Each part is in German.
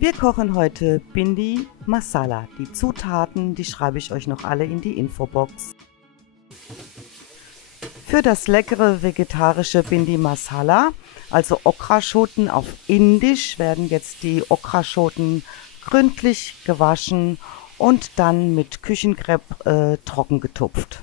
Wir kochen heute Bhindi Masala. Die Zutaten, die schreibe ich euch noch alle in die Infobox. Für das leckere vegetarische Bhindi Masala, also Okraschoten auf Indisch, werden jetzt die Okraschoten gründlich gewaschen und dann mit Küchenkrepp trocken getupft.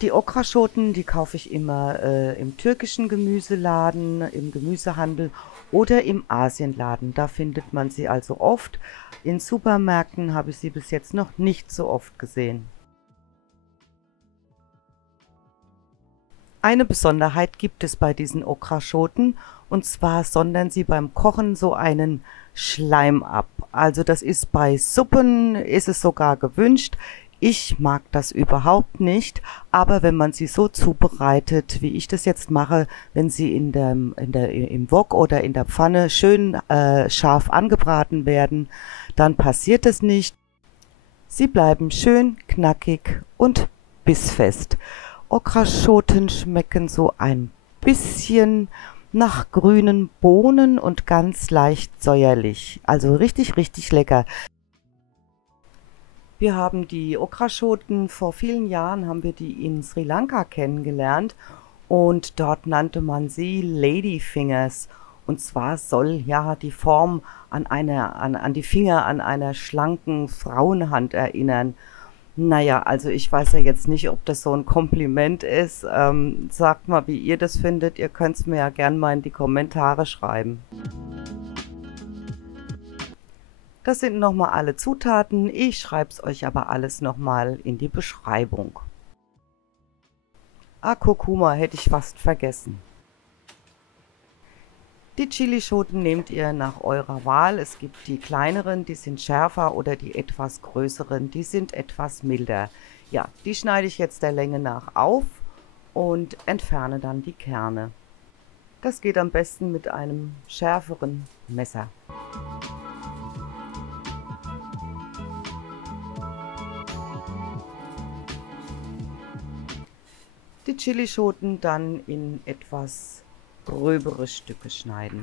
Die Okraschoten, die kaufe ich immer im türkischen Gemüseladen, im Gemüsehandel oder im Asienladen. Da findet man sie also oft. In Supermärkten habe ich sie bis jetzt noch nicht so oft gesehen. Eine Besonderheit gibt es bei diesen Okraschoten, und zwar sondern sie beim Kochen so einen Schleim ab. Also das ist bei Suppen, ist es sogar gewünscht. Ich mag das überhaupt nicht, aber wenn man sie so zubereitet, wie ich das jetzt mache, wenn sie im Wok oder in der Pfanne schön scharf angebraten werden, dann passiert es nicht. Sie bleiben schön knackig und bissfest. Okraschoten schmecken so ein bisschen nach grünen Bohnen und ganz leicht säuerlich. Also richtig, richtig lecker. Wir haben die Okraschoten, vor vielen Jahren haben wir die in Sri Lanka kennengelernt und dort nannte man sie Ladyfingers. Und zwar soll ja die Form an die Finger an einer schlanken Frauenhand erinnern. Naja, also ich weiß ja jetzt nicht, ob das so ein Kompliment ist. Sagt mal, wie ihr das findet. Ihr könnt es mir ja gerne mal in die Kommentare schreiben. Das sind nochmal alle Zutaten. Ich schreibe es euch aber alles nochmal in die Beschreibung. Kurkuma hätte ich fast vergessen. Die Chilischoten nehmt ihr nach eurer Wahl. Es gibt die kleineren, die sind schärfer, oder die etwas größeren, die sind etwas milder. Ja, die schneide ich jetzt der Länge nach auf und entferne dann die Kerne. Das geht am besten mit einem schärferen Messer. Die Chilischoten dann in etwas gröbere Stücke schneiden.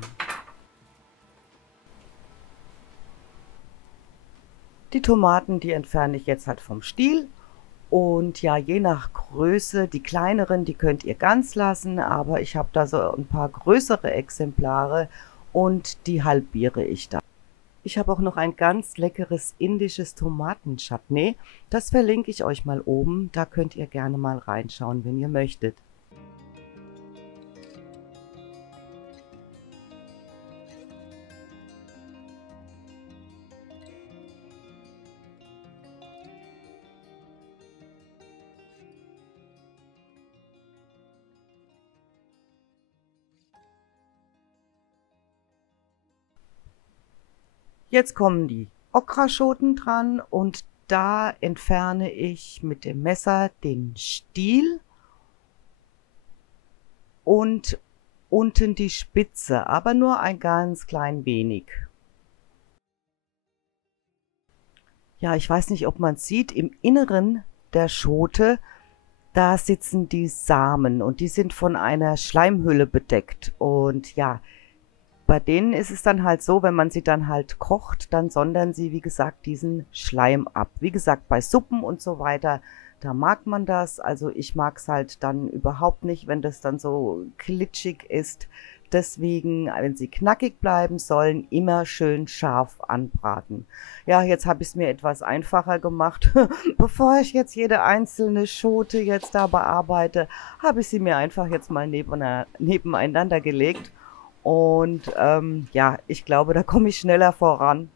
Die Tomaten, die entferne ich jetzt halt vom Stiel. Und ja, je nach Größe, die kleineren, die könnt ihr ganz lassen, aber ich habe da so ein paar größere Exemplare und die halbiere ich dann. Ich habe auch noch ein ganz leckeres indisches Tomaten-Chutney. Das verlinke ich euch mal oben. Da könnt ihr gerne mal reinschauen, wenn ihr möchtet. Jetzt kommen die Okraschoten dran und da entferne ich mit dem Messer den Stiel und unten die Spitze, aber nur ein ganz klein wenig. Ja, ich weiß nicht, ob man es sieht, im Inneren der Schote, da sitzen die Samen und die sind von einer Schleimhülle bedeckt. Und ja, bei denen ist es dann halt so, wenn man sie dann halt kocht, dann sondern sie, wie gesagt, diesen Schleim ab. Wie gesagt, bei Suppen und so weiter, da mag man das. Also ich mag es halt dann überhaupt nicht, wenn das dann so klitschig ist. Deswegen, wenn sie knackig bleiben sollen, immer schön scharf anbraten. Ja, jetzt habe ich es mir etwas einfacher gemacht. Bevor ich jetzt jede einzelne Schote jetzt da bearbeite, habe ich sie mir einfach jetzt mal nebeneinander gelegt. Und ja, ich glaube, da komme ich schneller voran.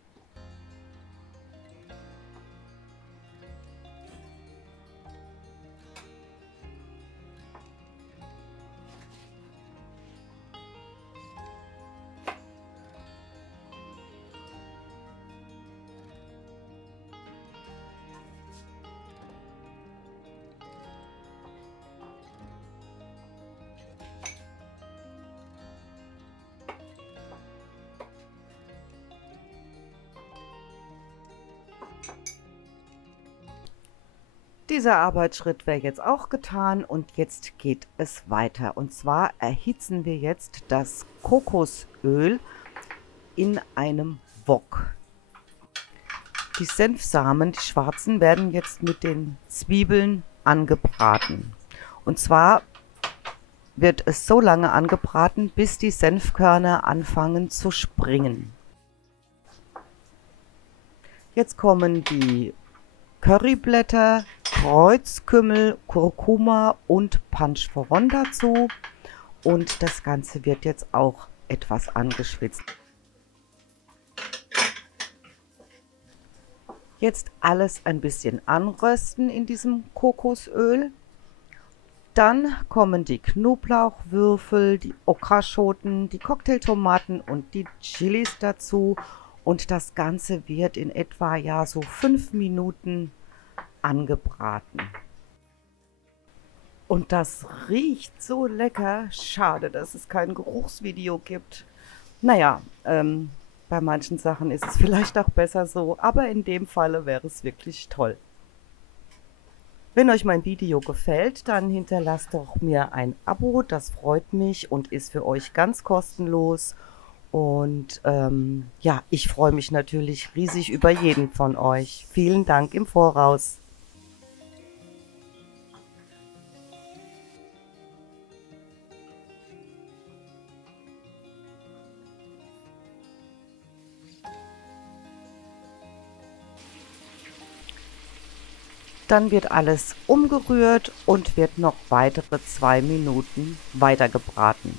Dieser Arbeitsschritt wäre jetzt auch getan und jetzt geht es weiter. Und zwar erhitzen wir jetzt das Kokosöl in einem Wok. Die Senfsamen, die schwarzen, werden jetzt mit den Zwiebeln angebraten. Und zwar wird es so lange angebraten, bis die Senfkörner anfangen zu springen. Jetzt kommen die Curryblätter, Kreuzkümmel, Kurkuma und Panchphoron dazu. Und das Ganze wird jetzt auch etwas angeschwitzt. Jetzt alles ein bisschen anrösten in diesem Kokosöl. Dann kommen die Knoblauchwürfel, die Okraschoten, die Cocktailtomaten und die Chilis dazu. Und das Ganze wird in etwa ja so 5 Minuten angebraten. Und das riecht so lecker. Schade, dass es kein Geruchsvideo gibt. Naja, bei manchen Sachen ist es vielleicht auch besser so, aber in dem Falle wäre es wirklich toll. Wenn euch mein Video gefällt, dann hinterlasst doch mir ein Abo, das freut mich und ist für euch ganz kostenlos. Und ja, ich freue mich natürlich riesig über jeden von euch. Vielen Dank im Voraus. Dann wird alles umgerührt und wird noch weitere 2 Minuten weiter gebraten.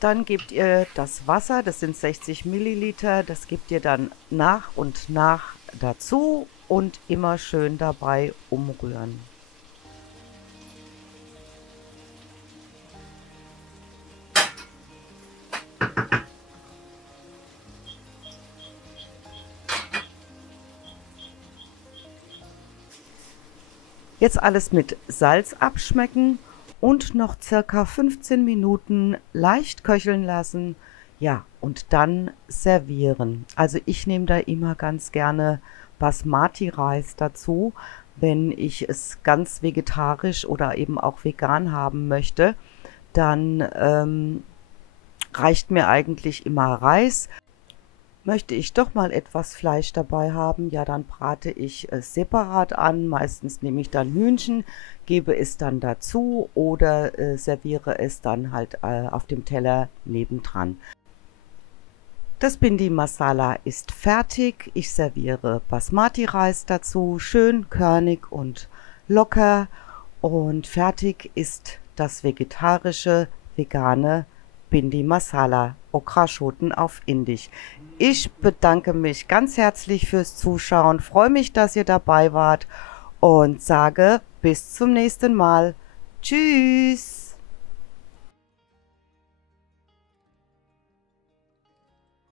Dann gebt ihr das Wasser, das sind 60 Milliliter, das gebt ihr dann nach und nach dazu und immer schön dabei umrühren. Jetzt alles mit Salz abschmecken und noch circa 15 Minuten leicht köcheln lassen. Ja, und dann servieren. Also ich nehme da immer ganz gerne Basmati-Reis dazu, wenn ich es ganz vegetarisch oder eben auch vegan haben möchte. Dann reicht mir eigentlich immer Reis. Möchte ich doch mal etwas Fleisch dabei haben, ja, dann brate ich es separat an. Meistens nehme ich dann Hühnchen, gebe es dann dazu oder serviere es dann halt auf dem Teller nebendran. Das Bhindi Masala ist fertig. Ich serviere Basmati-Reis dazu, schön körnig und locker. Und fertig ist das vegetarische, vegane Bhindi Masala, Okraschoten auf Indisch. Ich bedanke mich ganz herzlich fürs Zuschauen, freue mich, dass ihr dabei wart und sage bis zum nächsten Mal. Tschüss!